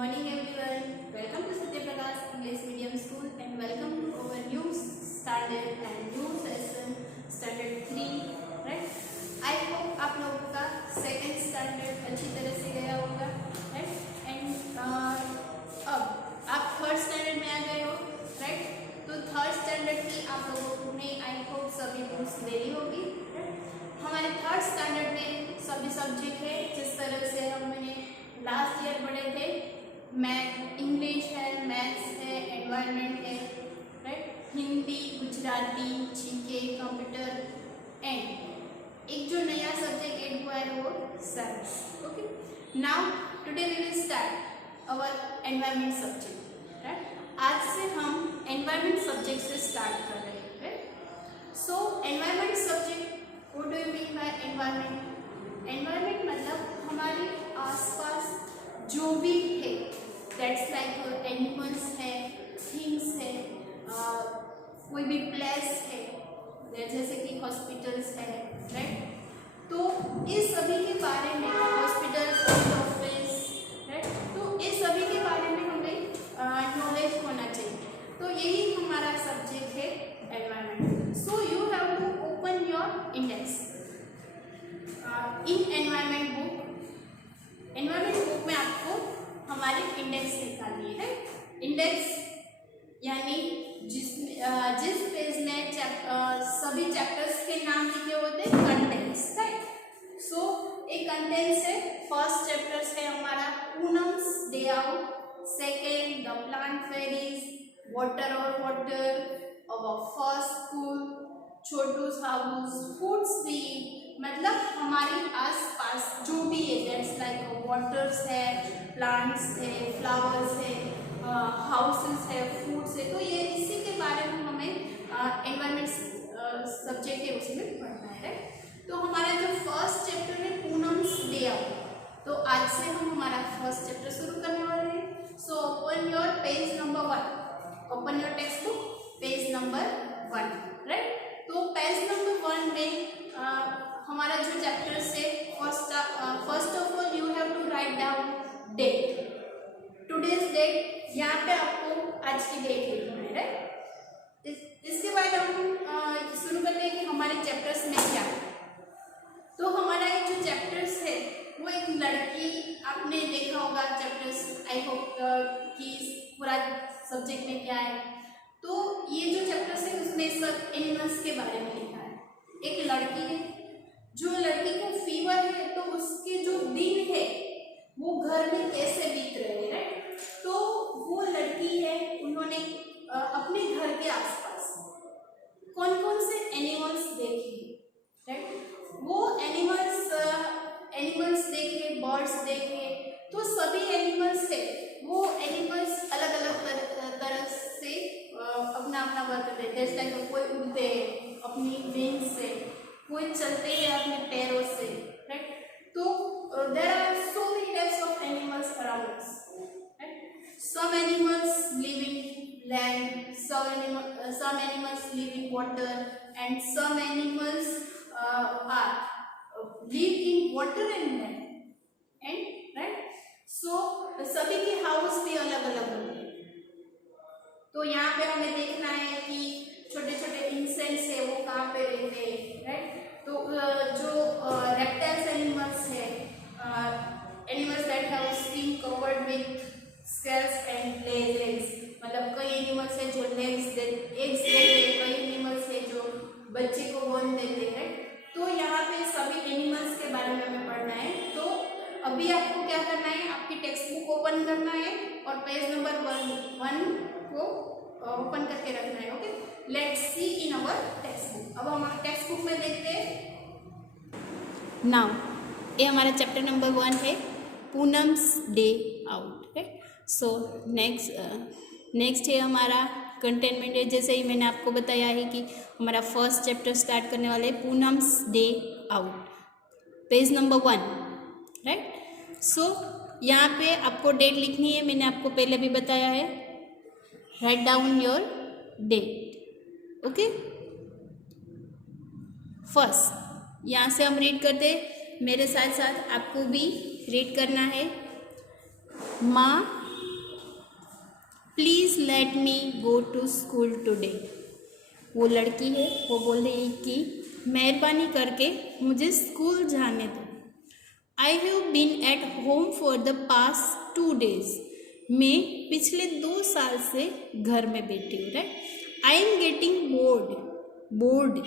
morning everyone. Welcome to Satya Prakash English Medium School and welcome to our new standard and new session standard 3. Right? I hope आप लोगों का second standard अच्छी तरह से गया होगा. Right? And अब आप third standard में आ गए हो. Right? तो third standard की आप लोगों ने I hope सभी बुक्स ले ली होगी. हमारे थर्ड स्टैंडर्ड में सभी सब्जेक्ट है जिस तरह से हमने लास्ट ईयर पढ़े थे. मैथ, इंग्लिश है, मैथ्स है, एनवायरनमेंट है, right, Hindi, Gujarati, GK, computer and एक जो नया सब्जेक्ट ऐड हुआ है वो science. Okay, now today we will start our environment subject. Right, आज से हम एनवायरनमेंट सब्जेक्ट से स्टार्ट कर रहे हैं. Right, so environment subject, what do you mean by environment? Environment मतलब हमारे आसपास जो भी है, दैट्स लाइक एनिमल्स है, थिंग्स है, कोई भी प्लेस है, जैसे कि हॉस्पिटल्स है. राइट, तो इस सभी के बारे में, हॉस्पिटल, पोस्ट ऑफिस, राइट, तो इस सभी के बारे में हमें नॉलेज होना चाहिए. तो यही हमारा सब्जेक्ट है environment. So you have to open your index in environment book. Environment book में आपको हमारी इंडेक्स निकालनी है. इंडेक्स यानी जिस पेज में सभी चैप्टर्स के नाम लिखे होते हैं, कंटेंट्स. राइट, सो एक कंटेंट्स है. फर्स्ट चैप्टर्स है हमारा Poonam's day out, second the plant fairies, water और water, our first school, Chhotu's house, foods we, मतलब हमारे आसपास जो भी है, दैट्स लाइक वाटर्स है, प्लांट्स है, फ्लावर्स है, हाउसेस है, फूड्स है. तो ये इसी के बारे में हमें एनवायरनमेंट सब्जेक्ट है उसी में पढ़ना है. तो हमारा जो फर्स्ट चैप्टर है पूनम्स डे आउट, तो आज से हम हमारा फर्स्ट चैप्टर शुरू करने वाले हैं. So open your page number 1, open your text book page number 1. Right, तो पेज नंबर 1 में हमारा जो चैप्टर्स है, first of all you have to write down date, today's date. यहाँ पे आपको आज की डेट लिखना है. राइट, इसके बाद हम शुरू करते हैं कि हमारे चैप्टर्स में क्या है. तो हमारा ये जो चैप्टर्स है वो एक लड़की, आपने देखा होगा चैप्टर्स, आई होप कि पूरा सब्जेक्ट में क्या है. तो ये जो चैप्टर्स है उसमें सब एनिमल्स के बारे में लिखा है. एक लड़की है, जो लड़की को फीवर है, तो उसके जो दिन है वो घर में कैसे बीत रहे हैं. राइट, तो वो लड़की है, उन्होंने अपने घर के आसपास कौन कौन से एनिमल्स देखे. राइट, वो एनिमल्स देखे, बर्ड्स देखे. तो सभी एनिमल्स है, वो एनिमल्स अलग अलग तरह से अपना अपना वर्क करते हैं. जैसे लाइक कोई उड़ते हैं अपनी विंग्स से, कोई चलते हैं अपने पैरों से. राइट, तो there are so many types of animals around us. Some animals live in land, some animals live in water, and some animals live in water and land. And right, so सभी के house भी अलग अलग होते हैं. तो यहाँ पे हमें देखना है कि छोटे छोटे इंसेक्ट्स है वो कहाँ पे रहते हैं. राइट, तो जो रेप्टाइल्स एनिमल्स है, animals that have skin covered with scales and legs, मतलब कई एनिमल्स है जो एग्स देते हैं, कई एनिमल्स है जो बच्चे को बॉर्न देते हैं. तो यहाँ पे सभी एनिमल्स के बारे में हमें पढ़ना है. तो अभी आपको क्या करना है, आपकी टेक्स्ट बुक ओपन करना है और पेज नंबर 1 को ओपन करके रखना है. Okay, let's see in our text book. अब हम टेक्स्ट बुक में देखते हैं. नाउ ये हमारा चैप्टर नंबर 1 है, Poonam's day out. So next है हमारा कंटेनमेंट है. जैसे ही मैंने आपको बताया है कि हमारा फर्स्ट चैप्टर स्टार्ट करने वाले Poonam's day out, page number 1. Right, सो यहाँ पे आपको डेट लिखनी है. मैंने आपको पहले भी बताया है. Write down your date. Okay, first यहाँ से हम रीड करते, मेरे साथ साथ आपको भी रीड करना है. माँ please let me go to school today. वो लड़की है, वो बोल रही है कि मेहरबानी करके मुझे स्कूल जाने दो। I have been at home for the past 2 days। मैं पिछले 2 साल से घर में बैठी हूँ। Right, I am getting bored. Board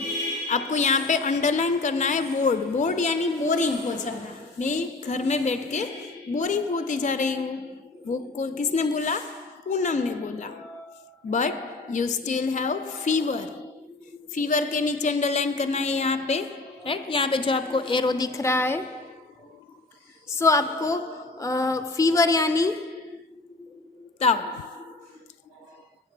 आपको यहाँ पे अंडरलाइन करना है। बोर्ड, बोर्ड यानी बोरिंग हो जाना। मैं घर में बैठ के बोरिंग होती जा रही हूँ। वो किसने बोला? पूनम ने बोला। But you still have fever. Fever के नीचे अंडरलाइन करना है यहाँ पे। राइट, यहाँ पे जो आपको एरो दिख रहा है, सो आपको फीवर यानी ताव।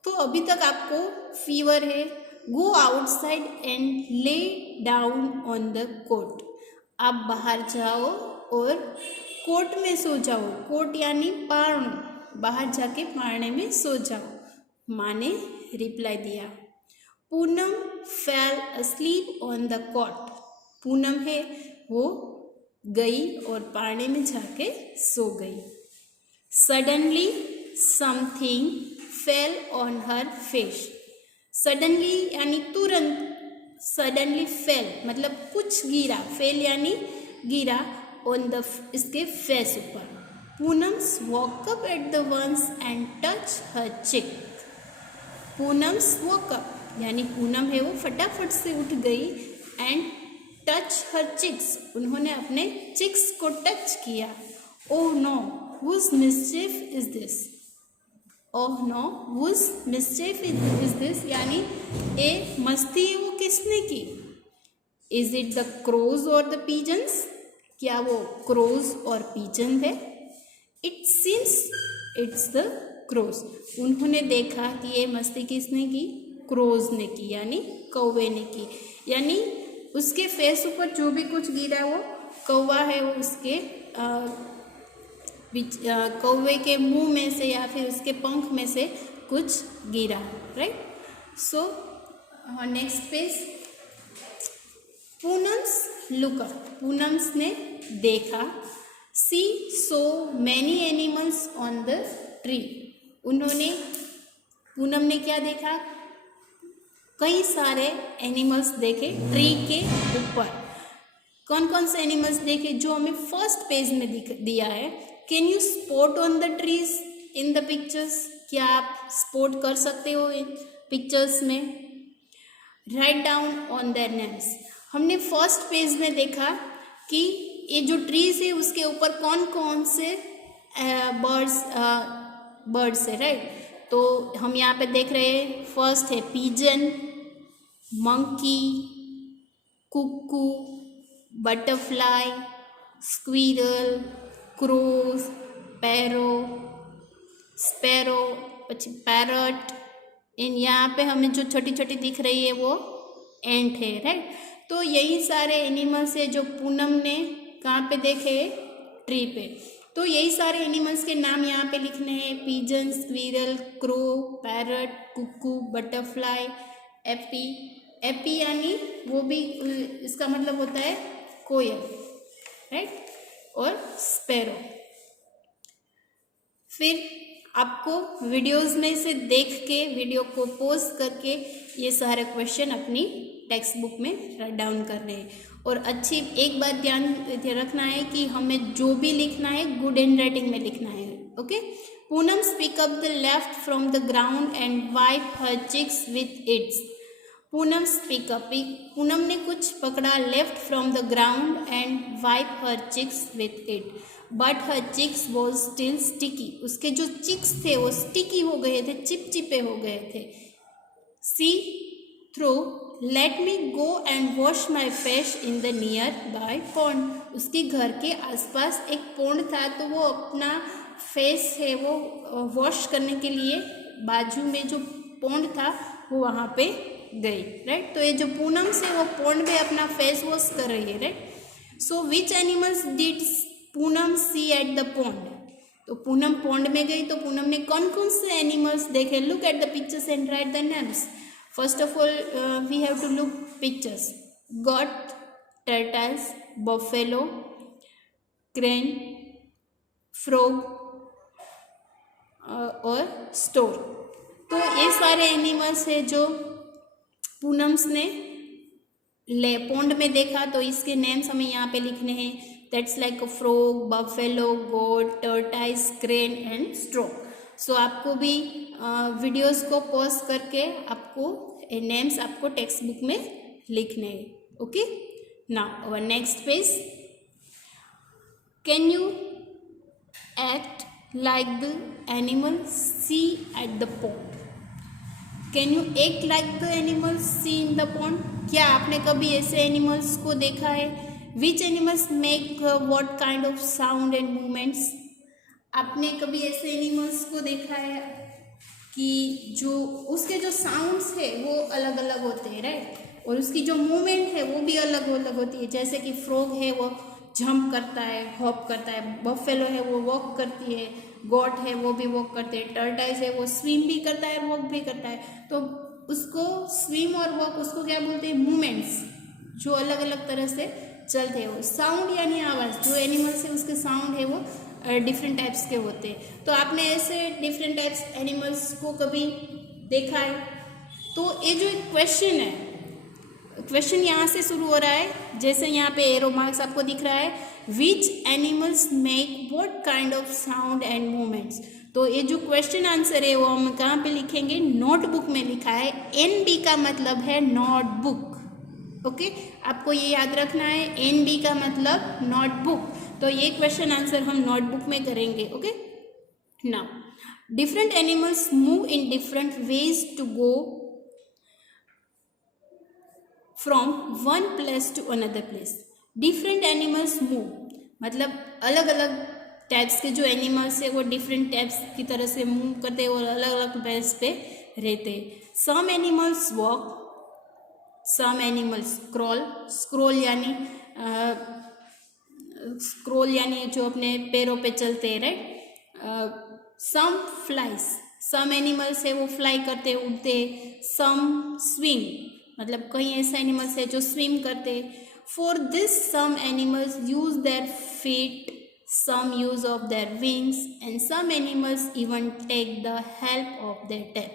तो अभी तक आपको फीवर है। Go outside and lay down on the cot. आप बाहर जाओ और कोट में सो जाओ। कोट यानी पारनो, बाहर जाके पारने में सो जाओ। माँ ने रिप्लाई दिया। Poonam fell asleep on the cot. Poonam है वो गई और पारने में जाके सो गई। Suddenly something fell on her face. Suddenly यानी तुरंत, सडनली फेल मतलब कुछ गिरा, फेल यानी गिरा, ऑन द इसके फेस ऊपर। Poonam walk up at the once and touch her cheek. Poonam walk up यानी पूनम है वो फटाफट से उठ गई एंड टच हर चिक्स, उन्होंने अपने चिक्स को टच किया। Oh no whose mischief is this. Oh no whose mischief is this यानी ए मस्ती है वो किसने की। Is it the crows or the pigeons. क्या वो क्रोज और पीजन है? It seems it's the crows. उन्होंने देखा कि ये मस्ती किसने की? क्रोज ने की यानी कौवे ने की। यानी उसके फेस ऊपर जो भी कुछ गिरा वो कौवा है, वो उसके कौवे के मुंह में से या फिर उसके पंख में से कुछ गिरा। Right, so next page. Poonam's look up, Poonam's ने देखा। See so many animals on the tree. उन्होंने, पूनम ने क्या देखा? कई सारे एनिमल्स देखे ट्री के ऊपर। कौन कौन से एनिमल्स देखे जो हमें फर्स्ट पेज में दिया है। Can you spot on the trees in the pictures. क्या आप स्पॉट कर सकते हो इन पिक्चर्स में? Write down on their names. हमने फर्स्ट पेज में देखा कि ये जो ट्रीज है उसके ऊपर कौन कौन से बर्ड्स है। राइट, तो हम यहाँ पे देख रहे हैं फर्स्ट है पिजन, मंकी, कुक्कू, बटरफ्लाई, स्क्विरल, क्रोज, पैरो, स्पैरो, પછી पैरट। इन यहाँ पे हमें जो छोटी छोटी दिख रही है वो एंट है। राइट, तो यही सारे एनिमल्स है जो पूनम ने कहाँ पे देखे? ट्री पे। तो यही सारे एनिमल्स के नाम यहाँ पे लिखने हैं। पिजन, स्क्विरल, क्रो, पैरट, कुक्कू, बटरफ्लाई, एपी। एपी यानी वो भी, इसका मतलब होता है कोयल। राइट, और स्पैरो। फिर आपको वीडियोस में से देख के, वीडियो को पॉज करके ये सारे क्वेश्चन अपनी टेक्स्ट बुक में राइट डाउन करने हैं। और अच्छी एक बात ध्यान रखना है कि हमें जो भी लिखना है गुड हैंड राइटिंग में लिखना है। Okay. Poonam speak up the left from the ground and wipe her cheeks with its. Poonam speak up, Poonam ने कुछ पकड़ा left from the ground and wipe her cheeks with it, but her cheeks was still sticky. उसके जो chicks थे वो sticky हो गए थे, चिपचिपे हो गए थे। See through let me go and wash my face in the nearby pond. उसके घर के आसपास एक पॉन्ड था, तो वो अपना फेस है वो वॉश करने के लिए बाजू में जो पॉन्ड था वो वहाँ पे गई। राइट, तो ये जो पूनम से वो पॉन्ड में अपना फेस वॉश कर रही है। Right, so which animals did Poonam see at the pond. तो पूनम पॉन्ड में गई तो पूनम ने कौन कौन से एनिमल्स देखे? Look at the pictures and right the names. First of all, we have to look pictures. Goat, turtles, buffalo, crane, frog, और स्टोर। तो ये सारे एनिमल्स है जो पूनम्स ने पोंड में देखा, तो इसके नेम्स हमें यहाँ पे लिखने हैं। That's like a frog, buffalo, goat, tortoise, crane and stork. So आपको भी वीडियोस को पॉज करके आपको नेम्स आपको टेक्स्ट बुक में लिखने हैं। Okay, now our next page. Can you act like the animal see at the pond? Can you act like the animals see in the pond? क्या आपने कभी ऐसे एनिमल्स को देखा है? Which animals make what kind of sound and movements? आपने कभी ऐसे एनिमल्स को देखा है कि जो उसके जो साउंड्स है वो अलग अलग होते हैं, राइट? और उसकी जो मूवमेंट है वो भी अलग अलग होती है। जैसे कि फ्रॉग है वो जंप करता है, हॉप करता है, बफेलो है वो वॉक करती है, गोट है वो भी वॉक करते हैं, टर्टाइस है वो स्विम भी करता है और वॉक भी करता है। तो उसको स्विम और वॉक उसको क्या बोलते हैं? मूवमेंट्स, जो अलग अलग तरह से चलते हैं। वो साउंड यानी आवाज़, जो एनिमल्स है उसके साउंड है वो डिफरेंट टाइप्स के होते हैं। तो आपने ऐसे डिफरेंट टाइप्स एनिमल्स को कभी देखा है? तो ये जो एक क्वेश्चन है, क्वेश्चन यहाँ से शुरू हो रहा है। जैसे यहाँ पे एरो मार्क्स आपको दिख रहा है, which animals make what kind of sound and movements. तो ये जो क्वेश्चन आंसर है वो हम कहाँ पे लिखेंगे? नोटबुक में लिखा है। NB का मतलब है नोटबुक। ओके, आपको ये याद रखना है, NB का मतलब नोटबुक। तो ये क्वेश्चन आंसर हम नोटबुक में करेंगे। Okay, now different animals move in different ways to go from one place to another place. Different animals move मतलब अलग अलग टाइप्स के जो एनिमल्स है वो डिफरेंट टाइप्स की तरह से मूव करते हैं और अलग अलग प्लेस पे रहते हैं। Some animals walk, some animals scroll यानी जो अपने पैरों पे चलते हैं, right? Some flies, some animals है वो फ्लाई करते हैं, उड़ते हैं। सम स्विम मतलब कई ऐसे एनिमल्स है जो स्विम करते हैं। For this some animals use their feet, some use of their wings and some animals even take the help of their tail.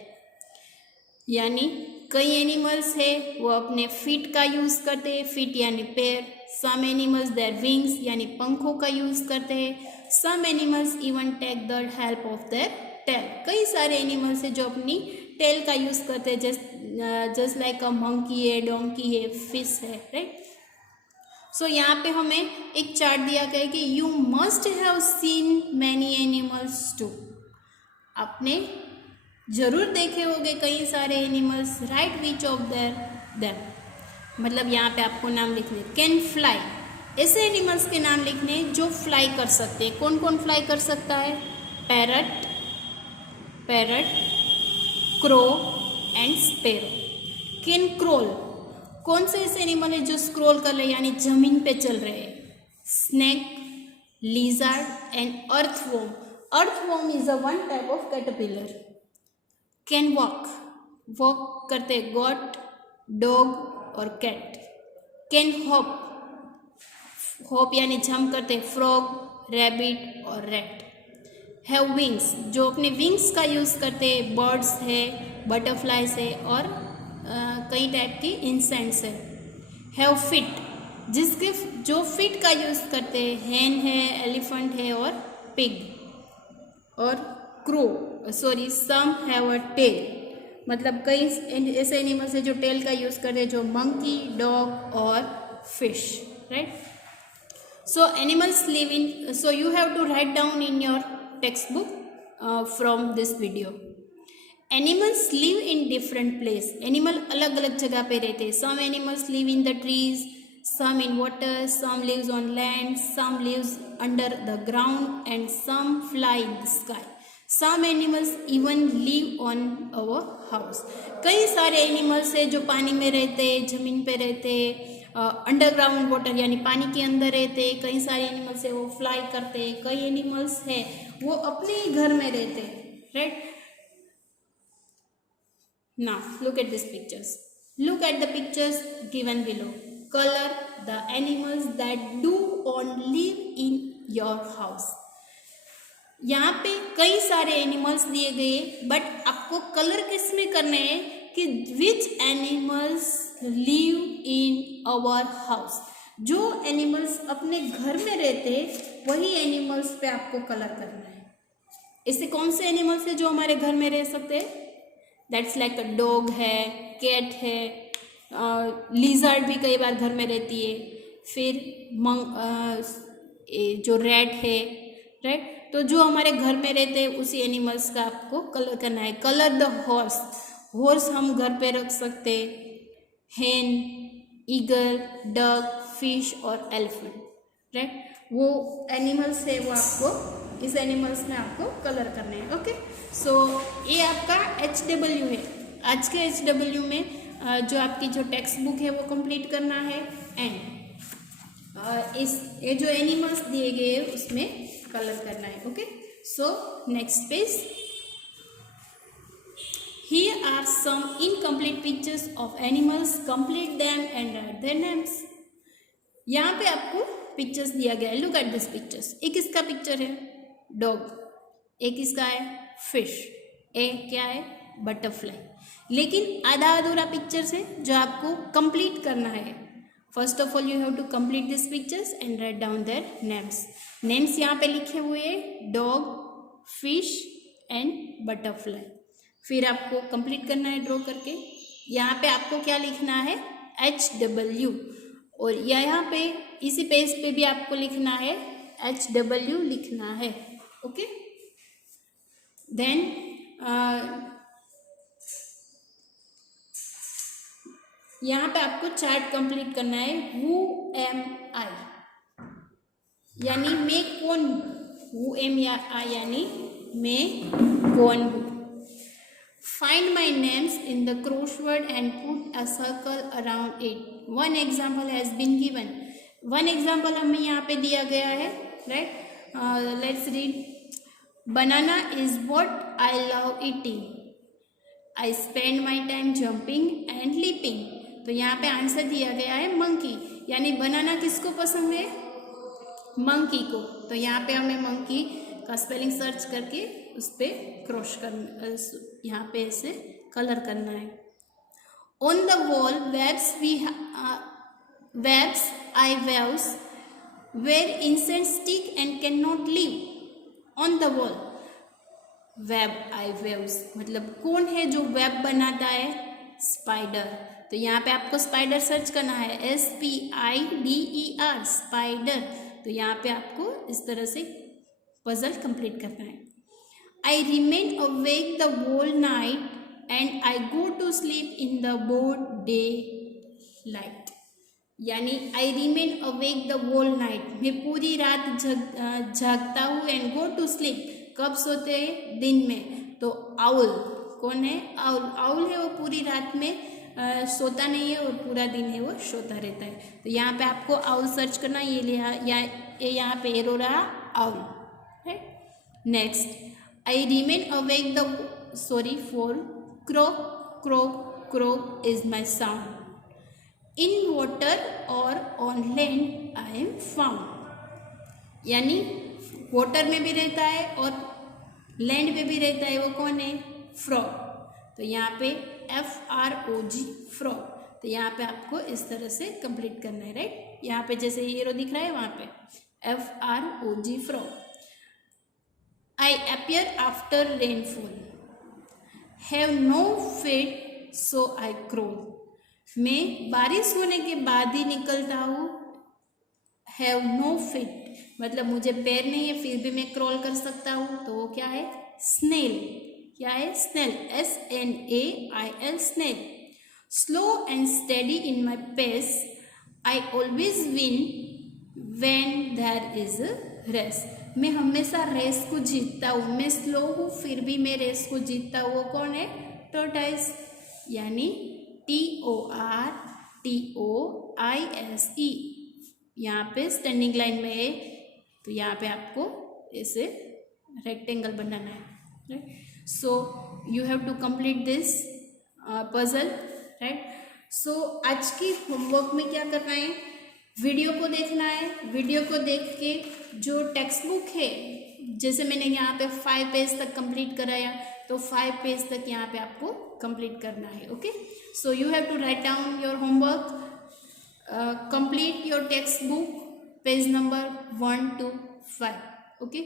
यानी कई एनिमल्स है वो अपने फीट का यूज़ करते हैं, फीट यानी पैर। सम एनिमल्स देयर विंग्स यानी पंखों का यूज़ करते हैं। Some animals even take the help of their tail. कई सारे एनिमल्स है जो अपनी टेल का यूज़ करते हैं, जस्ट लाइक अ मंकी है, डोंकी है, फिश है, राइट? सो यहाँ पे हमें एक चार्ट दिया गया है कि you must have seen many animals too. आपने जरूर देखे होंगे कई सारे animals, right? Which of them मतलब यहाँ पे आपको नाम लिखने। कैन फ्लाई, ऐसे एनिमल्स के नाम लिखने जो फ्लाई कर सकते हैं। कौन कौन फ्लाई कर सकता है? Parrot, crow and sparrow. Can crawl, कौन से ऐसे एनिमल है जो स्क्रॉल कर रहे हैं यानी जमीन पे चल रहे हैं? Snake, lizard and earthworm. Earthworm is a one type of caterpillar. Can walk करते गोट, डॉग और कैट। कैन हॉप यानी जंप करते फ्रॉग, रैबिट और रैट। हैव विंग्स, जो अपने विंग्स का यूज़ करते बर्ड्स है, बटरफ्लाइज है और कई टाइप की इंसेक्ट्स है। हैव फिट, जिसके जो फिट का यूज़ करते हैं, हैन है, एलिफेंट है और पिग। और सम हैव अ टेल, मतलब कई ऐसे एनिमल्स है जो टेल का यूज़ करते हैं, जो मंकी, डॉग और fish, right? So animals live in, so you have to write down in your text book from this video. Animals live in different place, animal अलग अलग जगह पे रहते हैं। Some animals live in the trees, some in water, some lives on land, some lives under the ground and some fly in the sky. Some animals even live on our house. कई सारे animals है जो पानी में रहते हैं, जमीन पे रहते हैं, अंडरग्राउंड वाटर यानी पानी के अंदर रहते हैं। कई सारे एनिमल्स है वो फ्लाई करते हैं। कई एनिमल्स है वो अपने ही घर में रहते हैं, right? Now look at these pictures. Look at the pictures given below. Color the animals that do on live in your house. यहाँ पे कई सारे एनिमल्स दिए गए, बट आपको कलर किस में करने हैं कि which animals live in our house. जो एनिमल्स अपने घर में रहते वही एनिमल्स पे आपको कलर करना है। इससे कौन से एनिमल्स है जो हमारे घर में रह सकते हैं? दैट्स लाइक अ डॉग है, कैट है, लिजर्ड भी कई बार घर में रहती है, फिर जो रैट है, राइट। तो जो हमारे घर में रहते हैं उसी एनिमल्स का आपको कलर करना है। कलर द हॉर्स, हॉर्स हम घर पे रख सकते, हेन, ईगल, डक, फिश और एलिफेंट, राइट। वो एनिमल्स है, वो आपको इस एनिमल्स में आपको कलर करने हैं। ओके, सो ये आपका HW है। आज के HW में जो आपकी जो टेक्स्ट बुक है वो कंप्लीट करना है, एंड ये जो एनिमल्स दिए गए हैं उसमें कलर करना है। Okay, so next page. Here are some incomplete pictures of animals. Complete them and write their names. यहाँ पे आपको पिक्चर्स दिया गया है। Look at this pictures. एक इसका पिक्चर है डॉग, एक इसका है फिश, एक क्या है बटरफ्लाई। लेकिन आधा अधूरा पिक्चर्स है जो आपको कंप्लीट करना है। First of all you have to complete this pictures and write down their names. Names यहाँ पे लिखे हुए हैं डॉग, फिश एंड बटरफ्लाई। फिर आपको कंप्लीट करना है ड्रॉ करके। यहाँ पे आपको क्या लिखना है HW, और यहाँ पे इसी पेज पे भी आपको लिखना है HW लिखना है। ओके, देन यहाँ पे आपको चार्ट कंप्लीट करना है। हु एम आई यानी मैं कौन हूँ, हु एम आई यानी मैं कौन हूँ। Find my names in the crossword and put a circle around it. One example has been given. One example हमें यहाँ पे दिया गया है, right? Let's read. Banana is what I love eating. I spend my time jumping and leaping. तो यहाँ पे answer दिया गया है monkey, यानी बनाना किसको पसंद है? मंकी को। तो यहाँ पे हमें मंकी का स्पेलिंग सर्च करके उस पर क्रॉस करना, यहाँ पे ऐसे कलर करना है। On the wall webs I weaves where insect stick and can not live. On the wall web I weaves मतलब कौन है जो वेब बनाता है? स्पाइडर। तो यहाँ पे आपको स्पाइडर सर्च करना है, SPIDER स्पाइडर। तो यहाँ पे आपको इस तरह से पजल कंप्लीट करना है। I remain awake the whole night and I go to sleep in the broad daylight. यानी I remain awake the whole night, मैं पूरी रात जागता हूँ, and go to sleep, कब सोते हैं? दिन में। तो आउल कौन है? आउल। आउल है वो पूरी रात में सोता नहीं है और पूरा दिन है वो सोता रहता है। तो यहाँ पे आपको आउल सर्च करना, ये लिया यहाँ पे एरो रहा आउल, है। Next, I remain awake the sorry for croak croak croak is my sound in water और on land I am found. यानी वाटर में भी रहता है और लैंड पे भी रहता है, वो कौन है? फ्रॉग। तो यहाँ पे FROG फ्रॉग। तो यहाँ पे आपको इस तरह से कंप्लीट करना है, राइट। यहाँ पे जैसे एरो दिख रहा है वहाँ पे FROG frog. I appear after rainfall, have no feet so I crawl. मैं बारिश होने के बाद ही निकलता हूँ। have no feet मतलब मुझे पैर नहीं है फिर भी मैं क्रॉल कर सकता हूँ, तो वो क्या है? स्नेल। क्या है? Snail, SNAIL snail. Slow and steady in my pace, I always win when there is race. मैं हमेशा रेस को जीतता हूँ। मैं स्लो हूँ फिर भी मैं रेस को जीतता हूँ, वो कौन है? टोर्टाइस, यानी TORTOISE। यहाँ पे स्टैंडिंग लाइन में है, तो यहाँ पे आपको ऐसे रेक्टेंगल बनाना है। So you have to complete this puzzle, right. So आज की होमवर्क में क्या करना है? वीडियो को देखना है। वीडियो को देख के जो टेक्स्ट बुक है जैसे मैंने यहाँ पे 5 पेज तक कंप्लीट कराया, तो 5 पेज तक यहाँ पे आपको कंप्लीट करना है. Okay, so you have to write down your homework, complete your text book page number 1 to 5. Okay,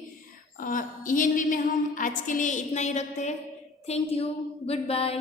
ENV में हम आज के लिए इतना ही रखते हैं. Thank you, good bye.